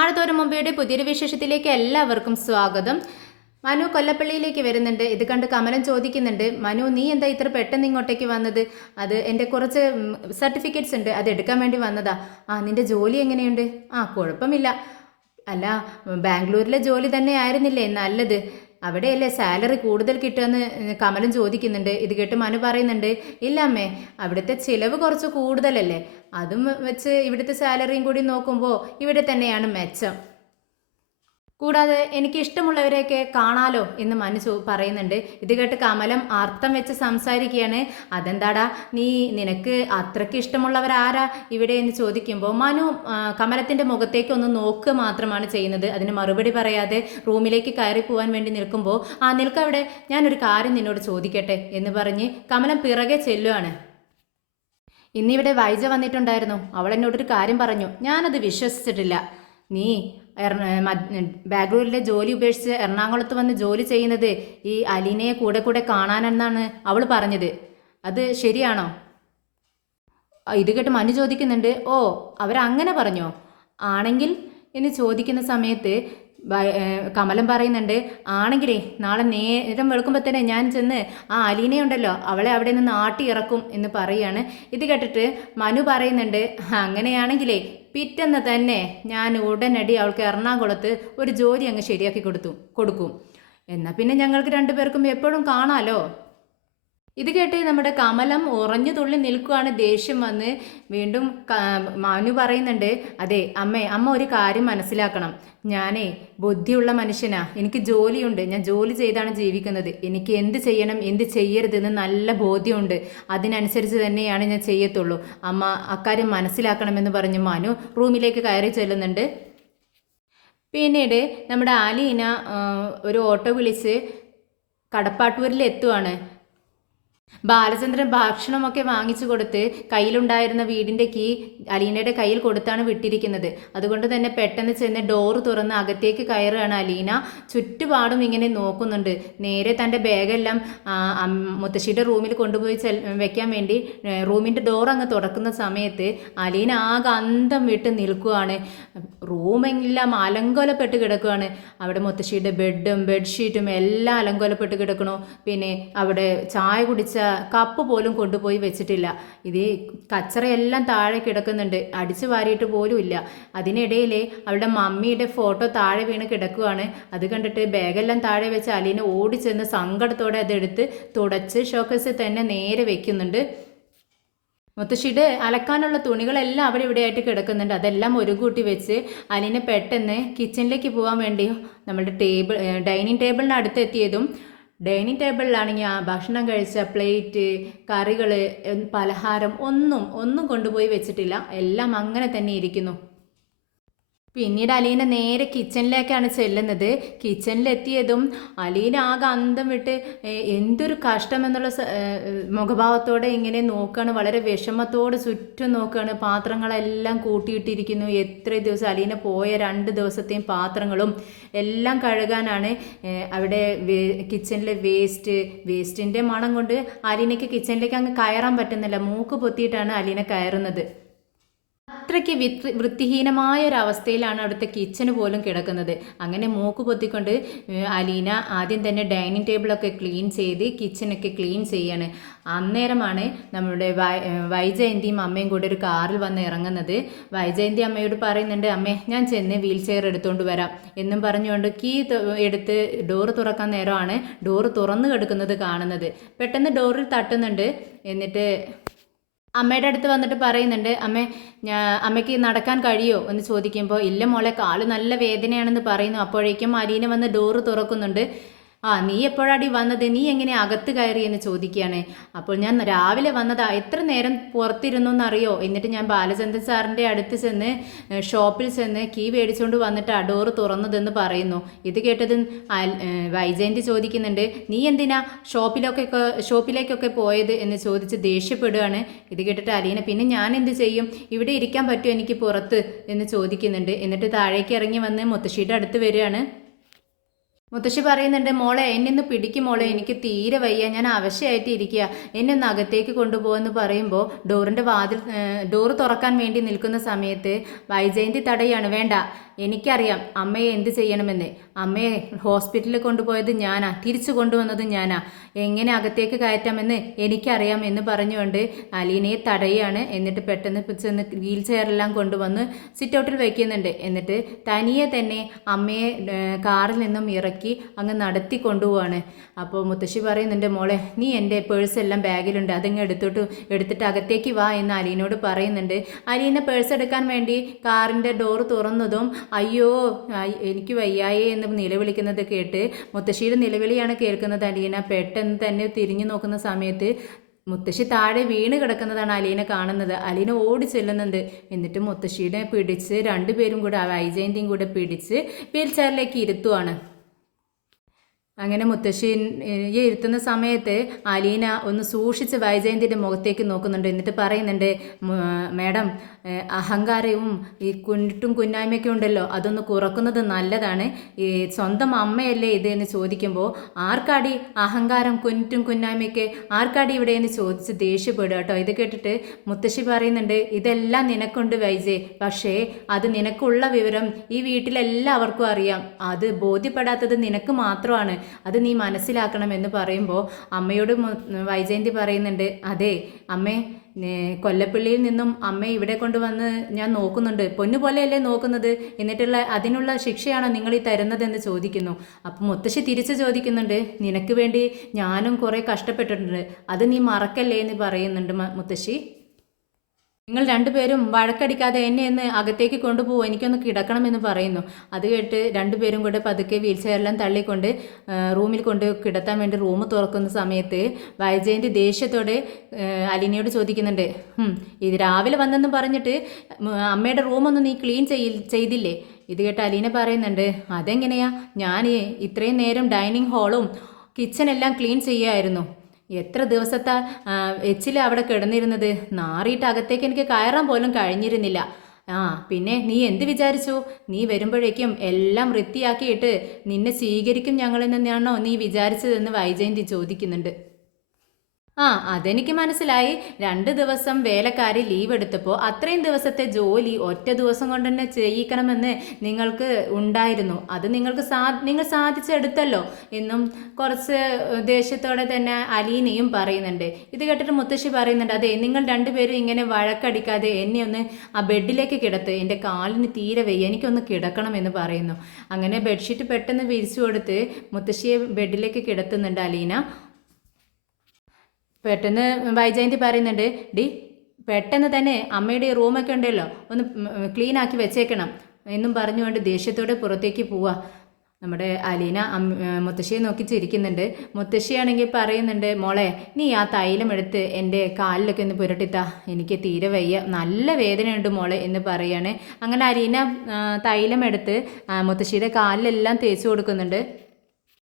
മഴത്തോരും മുമ്പയുടെ പുതിയൊരു വിശേഷത്തിലേക്ക് എല്ലാവർക്കും സ്വാഗതം. മനു കൊല്ലപ്പള്ളിയിലേക്ക് വരുന്നുണ്ട്. ഇത് കണ്ട് കമലൻ ചോദിക്കുന്നുണ്ട്, മനു നീ എന്താ ഇത്ര പെട്ടെന്ന് ഇങ്ങോട്ടേക്ക് വന്നത്? അത് എൻ്റെ കുറച്ച് സർട്ടിഫിക്കറ്റ്സ് ഉണ്ട്, അത് എടുക്കാൻ വേണ്ടി വന്നതാ. നിൻ്റെ ജോലി എങ്ങനെയുണ്ട്? കുഴപ്പമില്ല. അല്ല, ബാംഗ്ലൂരിലെ ജോലി തന്നെ ആയിരുന്നില്ലേ നല്ലത്? അവിടെയല്ലേ സാലറി കൂടുതൽ കിട്ടുമെന്ന് കമലൻ ചോദിക്കുന്നുണ്ട്. ഇത് കേട്ട് മനു പറയുന്നുണ്ട്, ഇല്ല അമ്മേ, അവിടുത്തെ ചിലവ് കുറച്ച് കൂടുതലല്ലേ, അതും വെച്ച് ഇവിടുത്തെ സാലറിയും കൂടി നോക്കുമ്പോൾ ഇവിടെ തന്നെയാണ് മെച്ചം. കൂടാതെ എനിക്ക് ഇഷ്ടമുള്ളവരെയൊക്കെ കാണാലോ എന്ന് മനു പറയുന്നുണ്ട്. ഇത് കേട്ട് കമലം അർത്ഥം വെച്ച് സംസാരിക്കുകയാണ്. അതെന്താടാ, നിനക്ക് അത്രയ്ക്ക് ഇഷ്ടമുള്ളവരാരാ ഇവിടെ എന്ന് ചോദിക്കുമ്പോൾ മനു കമലത്തിൻ്റെ മുഖത്തേക്ക് ഒന്ന് നോക്കുക മാത്രമാണ് ചെയ്യുന്നത്. അതിന് മറുപടി പറയാതെ റൂമിലേക്ക് കയറി പോകാൻ വേണ്ടി നിൽക്കുമ്പോൾ, നിൽക്കവിടെ, ഞാനൊരു കാര്യം നിന്നോട് ചോദിക്കട്ടെ എന്ന് പറഞ്ഞ് കമലം പിറകെ ചെല്ലുവാണ്. ഇന്നിവിടെ വൈജ വന്നിട്ടുണ്ടായിരുന്നു. അവൾ എന്നോടൊരു കാര്യം പറഞ്ഞു, ഞാനത് വിശ്വസിച്ചിട്ടില്ല. നീ ബാംഗ്ലൂരിലെ ജോലി ഉപേക്ഷിച്ച് എറണാകുളത്ത് വന്ന് ജോലി ചെയ്യുന്നത് ഈ അലീനയെ കൂടെ കൂടെ കാണാനെന്നാണ് അവൾ പറഞ്ഞത്. അത് ശരിയാണോ? ഇത് കേട്ട് മനു ചോദിക്കുന്നുണ്ട്, അവരങ്ങനെ പറഞ്ഞോ? ആണെങ്കിൽ എന്ന് ചോദിക്കുന്ന സമയത്ത് കമലം പറയുന്നുണ്ട്, ആണെങ്കിലേ നാളെ നേരം വെളുക്കുമ്പോൾ തന്നെ ഞാൻ ചെന്ന് അലീനയുണ്ടല്ലോ അവളെ അവിടെ നിന്ന് ആട്ടി ഇറക്കും എന്ന് പറയാണ്. ഇത് കേട്ടിട്ട് മനു പറയുന്നുണ്ട്, അങ്ങനെയാണെങ്കിലേ പിറ്റെന്ന് തന്നെ ഞാൻ ഉടനടി അവൾക്ക് എറണാകുളത്ത് ഒരു ജോലി അങ്ങ് ശരിയാക്കി കൊടുക്കും. എന്നാൽ പിന്നെ ഞങ്ങൾക്ക് രണ്ടുപേർക്കും എപ്പോഴും കാണാമല്ലോ. ഇത് കേട്ട് നമ്മുടെ കമലം ഉറഞ്ഞു തുള്ളി നിൽക്കുകയാണ്. ദേഷ്യം വന്ന് വീണ്ടും മനു പറയുന്നുണ്ട്, അതെ അമ്മ ഒരു കാര്യം മനസ്സിലാക്കണം. ഞാനേ ബുദ്ധിയുള്ള മനുഷ്യനാ, എനിക്ക് ജോലിയുണ്ട്, ഞാൻ ജോലി ചെയ്താണ് ജീവിക്കുന്നത്. എനിക്ക് എന്ത് ചെയ്യണം എന്ത് ചെയ്യരുതെന്ന് നല്ല ബോധ്യമുണ്ട്. അതിനനുസരിച്ച് തന്നെയാണ് ഞാൻ ചെയ്യത്തുള്ളൂ. അമ്മ അക്കാര്യം മനസ്സിലാക്കണമെന്ന് പറഞ്ഞ് മനു റൂമിലേക്ക് കയറി ചെല്ലുന്നുണ്ട്. പിന്നീട് നമ്മുടെ അലീന ഒരു ഓട്ടോ വിളിച്ച് കടപ്പാട്ടൂരിൽ എത്തുവാണ്. ബാലചന്ദ്രൻ ഭക്ഷണമൊക്കെ വാങ്ങിച്ചു കൊടുത്ത് കയ്യിലുണ്ടായിരുന്ന വീടിൻ്റെ കീ അലീനയുടെ കയ്യിൽ കൊടുത്താണ് വിട്ടിരിക്കുന്നത്. അതുകൊണ്ട് തന്നെ പെട്ടെന്ന് ചെന്ന് ഡോറ് തുറന്ന് അകത്തേക്ക് കയറുകയാണ് അലീന. ചുറ്റുപാടും ഇങ്ങനെ നോക്കുന്നുണ്ട്. നേരെ തൻ്റെ ബാഗെല്ലാം മുത്തശ്ശിയുടെ റൂമിൽ കൊണ്ടുപോയി വെക്കാൻ വേണ്ടി റൂമിൻ്റെ ഡോർ അങ്ങ് തുറക്കുന്ന സമയത്ത് അലീന ആകെ അന്തം വിട്ട് നിൽക്കുകയാണ്. റൂമെല്ലാം അലങ്കോലപ്പെട്ട് കിടക്കുകയാണ്. അവിടെ മുത്തശ്ശിയുടെ ബെഡും ബെഡ്ഷീറ്റും എല്ലാം അലങ്കോലപ്പെട്ട് കിടക്കണു. പിന്നെ അവിടെ ചായ കുടിച്ച കപ്പ് പോലും കൊണ്ടുപോയി വെച്ചിട്ടില്ല. ഇത് കച്ചറയെല്ലാം താഴെ കിടക്കുന്നുണ്ട്, അടിച്ചു വാരിയിട്ട് പോലും ഇല്ല. അതിനിടയിൽ അവളുടെ മമ്മിയുടെ ഫോട്ടോ താഴെ വീണ് കിടക്കുകയാണ്. അത് കണ്ടിട്ട് ബാഗെല്ലാം താഴെ വെച്ച് അലീന ഓടിച്ചെന്ന് സങ്കടത്തോടെ അതെടുത്ത് തുടച്ച് ഷോക്കേസിൽ തന്നെ നേരെ വെക്കുന്നുണ്ട്. മുത്തശ്ശിയുടെ അലക്കാനുള്ള തുണികളെല്ലാം അവിടെ ഇവിടെയായിട്ട് കിടക്കുന്നുണ്ട്. അതെല്ലാം ഒരു കൂട്ടി വെച്ച് അലീന പെട്ടെന്ന് കിച്ചണിലേക്ക് പോകാൻ വേണ്ടി നമ്മുടെ ഡൈനിങ് ടേബിളിന് അടുത്തെത്തിയതും ഡൈനിങ് ടേബിളിലാണെങ്കിൽ ഭക്ഷണം കഴിച്ച പ്ലേറ്റ്, കറികൾ, പലഹാരം ഒന്നും കൊണ്ടുപോയി വെച്ചിട്ടില്ല. എല്ലാം അങ്ങനെ തന്നെ ഇരിക്കുന്നു. പിന്നീട് അലീന നേരെ കിച്ചണിലേക്കാണ് ചെല്ലുന്നത്. കിച്ചണിലെത്തിയതും അലീന ആകെ അന്തം വിട്ട് എന്തൊരു കഷ്ടമെന്നുള്ള മുഖഭാവത്തോടെ ഇങ്ങനെ നോക്കുകയാണ്. വളരെ വിഷമത്തോടെ ചുറ്റും നോക്കുകയാണ്. പാത്രങ്ങളെല്ലാം കൂട്ടിയിട്ടിരിക്കുന്നു. എത്ര ദിവസം അലീന പോയ 2 ദിവസത്തെയും പാത്രങ്ങളും എല്ലാം കഴുകാനാണ്. അവിടെ കിച്ചണിലെ വേസ്റ്റിൻ്റെ മണം കൊണ്ട് അലീനയ്ക്ക് കിച്ചണിലേക്ക് അങ്ങ് കയറാൻ പറ്റുന്നില്ല. മൂക്ക് പൊത്തിയിട്ടാണ് അലീന കയറുന്നത്. അത്രയ്ക്ക് വൃത്തിഹീനമായ ഒരു അവസ്ഥയിലാണ് അവിടുത്തെ കിച്ചന് പോലും കിടക്കുന്നത്. അങ്ങനെ മൂക്ക് പൊത്തിക്കൊണ്ട് അലീന ആദ്യം തന്നെ ഡൈനിങ് ടേബിളൊക്കെ ക്ലീൻ ചെയ്ത് കിച്ചനൊക്കെ ക്ലീൻ ചെയ്യാണ്. അന്നേരമാണ് നമ്മുടെ വൈജയന്തിയും അമ്മയും കൂടെ ഒരു കാറിൽ വന്ന് ഇറങ്ങുന്നത്. വൈജയന്തി അമ്മയോട് പറയുന്നുണ്ട്, അമ്മേ ഞാൻ ചെന്ന് വീൽ ചെയർ എടുത്തുകൊണ്ട് വരാം എന്നും പറഞ്ഞുകൊണ്ട് കീ എടുത്ത് ഡോറ് തുറക്കാൻ നേരമാണ് ഡോറ് തുറന്നു കിടക്കുന്നത് കാണുന്നത്. പെട്ടെന്ന് ഡോറിൽ തട്ടുന്നുണ്ട്. എന്നിട്ട് അമ്മയുടെ അടുത്ത് വന്നിട്ട് പറയുന്നുണ്ട്, അമ്മയ്ക്ക് നടക്കാൻ കഴിയുമോ എന്ന് ചോദിക്കുമ്പോൾ, ഇല്ല മോളെ, കാല് നല്ല വേദനയാണെന്ന് പറയുന്നു. അപ്പോഴേക്കും അലീന വന്ന് ഡോറ് തുറക്കുന്നുണ്ട്. നീ എപ്പോഴാടി വന്നത്? നീ എങ്ങനെ അകത്ത് കയറി എന്ന് ചോദിക്കുകയാണ്. അപ്പോൾ ഞാൻ രാവിലെ വന്നതാ, എത്ര നേരം പുറത്തിരുന്നു എന്നറിയോ? എന്നിട്ട് ഞാൻ ബാലചന്ദ്രൻ സാറിൻ്റെ അടുത്ത് ചെന്ന് ഷോപ്പിൽ ചെന്ന് കീ മേടിച്ചുകൊണ്ട് വന്നിട്ട് ഡോറ് തുറന്നതെന്ന് പറയുന്നു. ഇത് കേട്ടത് വൈജയന്തി ചോദിക്കുന്നുണ്ട്, നീ എന്തിനാ ഷോപ്പിലേക്കൊക്കെ പോയത് എന്ന് ചോദിച്ച് ദേഷ്യപ്പെടുകയാണ്. ഇത് കേട്ടിട്ട് അലീന, പിന്നെ ഞാൻ എന്ത് ചെയ്യും, ഇവിടെ ഇരിക്കാൻ പറ്റുമോ എനിക്ക് പുറത്ത് എന്ന് ചോദിക്കുന്നുണ്ട്. എന്നിട്ട് താഴേക്ക് ഇറങ്ങി വന്ന് മുത്തശ്ശിയുടെ അടുത്ത് വരികയാണ്. മുത്തശ്ശി പറയുന്നുണ്ട്, മോളെ എന്നെ ഒന്ന് പിടിക്കും മോളെ, എനിക്ക് തീരെ വയ്യ, ഞാൻ അവശയായിട്ട് ഇരിക്കുക, എന്നെ ഒന്ന് അകത്തേക്ക് കൊണ്ടുപോകുമെന്ന് പറയുമ്പോൾ ഡോറ് തുറക്കാൻ വേണ്ടി നിൽക്കുന്ന സമയത്ത് വൈജയന്തി തടയാണ്. വേണ്ട, എനിക്കറിയാം അമ്മയെ എന്ത് ചെയ്യണമെന്ന്. അമ്മയെ ഹോസ്പിറ്റലിൽ കൊണ്ടുപോയത് ഞാനാ, തിരിച്ചു കൊണ്ടുവന്നത് ഞാനാ, എങ്ങനെ അകത്തേക്ക് കയറ്റാമെന്ന് എനിക്കറിയാം എന്ന് പറഞ്ഞുകൊണ്ട് അലീനയെ തടയാണ്. എന്നിട്ട് പെട്ടെന്ന് ചെന്ന് വീൽ ചെയറെല്ലാം കൊണ്ടുവന്ന് സിറ്റൗട്ടിൽ വയ്ക്കുന്നുണ്ട്. എന്നിട്ട് തനിയെ തന്നെ അമ്മയെ കാറിൽ നിന്നും ഇറക്കി അങ്ങ് നടത്തി കൊണ്ടുപോവാണ്. അപ്പോൾ മുത്തശ്ശി പറയുന്നുണ്ട്, മോളെ നീ എൻ്റെ പേഴ്സെല്ലാം ബാഗിലുണ്ട്, അതങ്ങ് എടുത്തിട്ട് അകത്തേക്ക് വാ എന്ന് അലീനോട് പറയുന്നുണ്ട്. അലീന പേഴ്സ് എടുക്കാൻ വേണ്ടി കാറിൻ്റെ ഡോറ് തുറന്നതും അയ്യോ എനിക്ക് വയ്യായേ എന്ന് നിലവിളിക്കുന്നത് കേട്ട് മുത്തശ്ശിയുടെ നിലവിളിയാണ് കേൾക്കുന്നത്. അലീന പെട്ടെന്ന് തന്നെ തിരിഞ്ഞു നോക്കുന്ന സമയത്ത് മുത്തശ്ശി താഴെ വീണ് കിടക്കുന്നതാണ് അലീന കാണുന്നത്. അലീന ഓടി ചെല്ലുന്നുണ്ട്. എന്നിട്ട് മുത്തശ്ശീനെ പിടിച്ച് രണ്ടുപേരും കൂടെ വൈജയന്തിയും കൂടെ പിടിച്ച് വീൽ ചെയറിലേക്ക് ഇരുത്തുവാണ്. അങ്ങനെ മുത്തശ്ശിയെ ഇരുത്തുന്ന സമയത്ത് അലീന ഒന്ന് സൂക്ഷിച്ച് വൈജയന്തിൻ്റെ മുഖത്തേക്ക് നോക്കുന്നുണ്ട്. എന്നിട്ട് പറയുന്നുണ്ട്, മാഡം അഹങ്കാരവും ഈ കുന്നിട്ടും കുന്നായ്മയൊക്കെ ഉണ്ടല്ലോ, അതൊന്ന് കുറക്കുന്നത് നല്ലതാണ്. ഈ സ്വന്തം അമ്മയല്ലേ ഇത് എന്ന് ചോദിക്കുമ്പോൾ ആർക്കാടി അഹങ്കാരം കുന്നിട്ടും കുന്നായ്മയൊക്കെ, ആർക്കാടി ഇവിടെ എന്ന് ചോദിച്ച് ദേഷ്യപ്പെടുക കേട്ടോ. ഇത് കേട്ടിട്ട് മുത്തശ്ശി പറയുന്നുണ്ട്, ഇതെല്ലാം നിനക്കുണ്ട് വൈജയ്, പക്ഷേ അത് നിനക്കുള്ള വിവരം ഈ വീട്ടിലെല്ലാവർക്കും അറിയാം, അത് ബോധ്യപ്പെടാത്തത് നിനക്ക് മാത്രമാണ്, അത് നീ മനസ്സിലാക്കണം എന്ന് പറയുമ്പോൾ അമ്മയോട് വൈജയന്തി പറയുന്നുണ്ട്, അതെ അമ്മേ, കൊല്ലപ്പള്ളിയിൽ നിന്നും അമ്മ ഇവിടെ കൊണ്ടുവന്ന് ഞാൻ നോക്കുന്നുണ്ട്, പൊന്നുപോലെയല്ലേ നോക്കുന്നത്, അതിനുള്ള ശിക്ഷയാണോ നിങ്ങൾ ഈ തരുന്നതെന്ന് ചോദിക്കുന്നു. അപ്പം മുത്തശ്ശി തിരിച്ചു ചോദിക്കുന്നുണ്ട്, നിനക്ക് വേണ്ടി ഞാനും കുറേ കഷ്ടപ്പെട്ടിട്ടുണ്ട്, അത് നീ മറക്കല്ലേ എന്ന് പറയുന്നുണ്ട് മുത്തശ്ശി. നിങ്ങൾ രണ്ടുപേരും വഴക്കടിക്കാതെ എന്നെ ഒന്ന് അകത്തേക്ക് കൊണ്ടുപോകും, എനിക്കൊന്ന് കിടക്കണമെന്ന് പറയുന്നു. അത് കേട്ട് രണ്ടുപേരും കൂടെ പതുക്കെ വീൽ ചെയറെല്ലാം തള്ളിക്കൊണ്ട് റൂമിൽ കൊണ്ട് കിടത്താൻ വേണ്ടി റൂം തുറക്കുന്ന സമയത്ത് വൈജയന്തി ദേഷ്യത്തോടെ അലീനയോട് ചോദിക്കുന്നുണ്ട്, ഇത് രാവിലെ വന്നെന്ന് പറഞ്ഞിട്ട് അമ്മയുടെ റൂമൊന്നും നീ ക്ലീൻ ചെയ്തില്ലേ? ഇത് കേട്ട് അലീന പറയുന്നുണ്ട്, അതെങ്ങനെയാ, ഞാൻ ഇത്രയും നേരം ഡൈനിങ് ഹാളും കിച്ചണെല്ലാം ക്ലീൻ ചെയ്യുമായിരുന്നു, എത്ര ദിവസത്തെ എച്ചിൽ അവിടെ കിടന്നിരുന്നത്, നാറിയിട്ട് അകത്തേക്ക് എനിക്ക് കയറാൻ പോലും കഴിഞ്ഞിരുന്നില്ല. പിന്നെ നീ എന്ത് വിചാരിച്ചു, നീ വരുമ്പോഴേക്കും എല്ലാം വൃത്തിയാക്കിയിട്ട് നിന്നെ സ്വീകരിക്കും ഞങ്ങളിൽ നിന്നാണോ നീ വിചാരിച്ചതെന്ന് വൈജയന്തി ചോദിക്കുന്നുണ്ട്. അതെനിക്ക് മനസ്സിലായി. 2 ദിവസം വേലക്കാരി ലീവ് എടുത്തപ്പോൾ അത്രയും ദിവസത്തെ ജോലി ഒറ്റ ദിവസം കൊണ്ട് തന്നെ ചെയ്യിക്കണമെന്ന് നിങ്ങൾക്ക് ഉണ്ടായിരുന്നു, അത് നിങ്ങൾ സാധിച്ചെടുത്തല്ലോ എന്നും കുറച്ച് ദേഷ്യത്തോടെ തന്നെ അലീനയും പറയുന്നുണ്ട്. ഇത് കേട്ടിട്ട് മുത്തശ്ശി പറയുന്നുണ്ട്, അതെ നിങ്ങൾ രണ്ടുപേരും ഇങ്ങനെ വഴക്കടിക്കാതെ എന്നെ ഒന്ന് ആ ബെഡിലേക്ക് കിടത്ത്, എൻ്റെ കാലിന് തീരെ വയ്യ, എനിക്കൊന്ന് കിടക്കണം എന്ന് പറയുന്നു. അങ്ങനെ ബെഡ്ഷീറ്റ് പെട്ടെന്ന് വിരിച്ചു കൊടുത്ത് മുത്തശ്ശിയെ ബെഡിലേക്ക് കിടത്തുന്നുണ്ട് അലീന. പെട്ടെന്ന് വൈജയന്തി പറയുന്നുണ്ട്, പെട്ടെന്ന് തന്നെ അമ്മയുടെ റൂമൊക്കെ ഉണ്ടല്ലോ ഒന്ന് ക്ലീൻ ആക്കി വെച്ചേക്കണം എന്നും പറഞ്ഞുകൊണ്ട് ദേഷ്യത്തോടെ പുറത്തേക്ക് പോവുക. നമ്മുടെ അലീന മുത്തശ്ശിയെ നോക്കി ചിരിക്കുന്നുണ്ട്. മുത്തശ്ശിയാണെങ്കിൽ പറയുന്നുണ്ട്, മോളെ നീ ആ തൈലം എടുത്ത് എൻ്റെ കാലിലൊക്കെ ഒന്ന് പുരട്ടിത്താ, എനിക്ക് തീരെ വയ്യ, നല്ല വേദനയുണ്ട് മോളെ എന്ന് പറയാണ്. അങ്ങനെ അലീന തൈലം എടുത്ത് മുത്തശ്ശിയുടെ കാലിലെല്ലാം തേച്ച് കൊടുക്കുന്നുണ്ട്.